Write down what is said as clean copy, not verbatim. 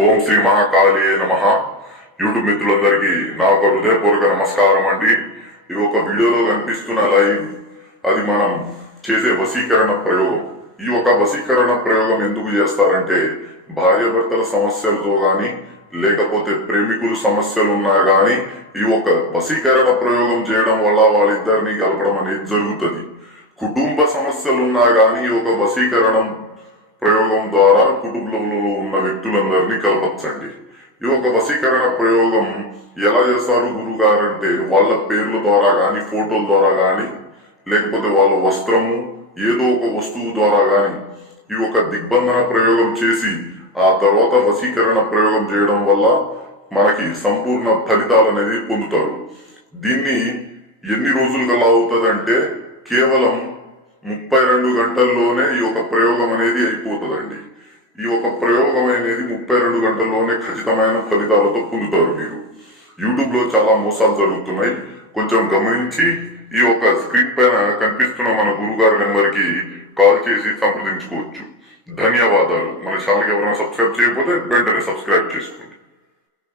ఓం శ్రీ మహాకాళీ నమః. యూట్యూబ్ మిత్రులందరికీ నా ఒక హృదయపూర్వక నమస్కారం అండి. ఇది ఒక వీడియోలో కనిపిస్తున్న లైవ్ అది మనం చేసే వశీకరణ ప్రయోగం. ఈ ఒక వశీకరణ ప్రయోగం ఎందుకు చేస్తారంటే భార్యాభర్తల సమస్యలతో కానీ లేకపోతే ప్రేమికుల సమస్యలు ఉన్నా కానీ ఈ ఒక వశీకరణ ప్రయోగం చేయడం వల్ల వాళ్ళిద్దరిని కలపడం అనేది జరుగుతుంది. కుటుంబ సమస్యలు ఉన్నా కానీ ఈ ఒక వశీకరణం ప్రయోగం ద్వారా కుటుంబంలో ఉన్న వ్యక్తులందరినీ కలపచ్చండి. ఈ ఒక వశీకరణ ప్రయోగం ఎలా చేస్తారు గురుగారు అంటే వాళ్ళ పేర్ల ద్వారా కానీ ఫోటోల ద్వారా కానీ లేకపోతే వాళ్ళ వస్త్రము ఏదో ఒక వస్తువు ద్వారా కానీ ఈ ఒక దిగ్బంధన ప్రయోగం చేసి ఆ తర్వాత వశీకరణ ప్రయోగం చేయడం వల్ల మనకి సంపూర్ణ ఫలితాలు అనేది పొందుతారు. దీన్ని ఎన్ని రోజులు గల అవుతుందంటే కేవలం 32 గంటల్లోనే ఈ యొక్క ప్రయోగం అనేది అయిపోతుందండి. ఈ యొక్క ప్రయోగం అనేది 32 గంటల్లోనే ఖచ్చితమైన ఫలితాలతో పొందుతారు. మీరు యూట్యూబ్లో చాలా మోసాలు జరుగుతున్నాయి, కొంచెం గమనించి ఈ యొక్క స్క్రీన్ పైన కనిపిస్తున్న మన గురుగారి నెంబర్కి కాల్ చేసి సంప్రదించుకోవచ్చు. ధన్యవాదాలు. మన ఛానల్కి ఎవరైనా సబ్స్క్రైబ్ చేయకపోతే వెంటనే సబ్స్క్రైబ్ చేసుకోండి.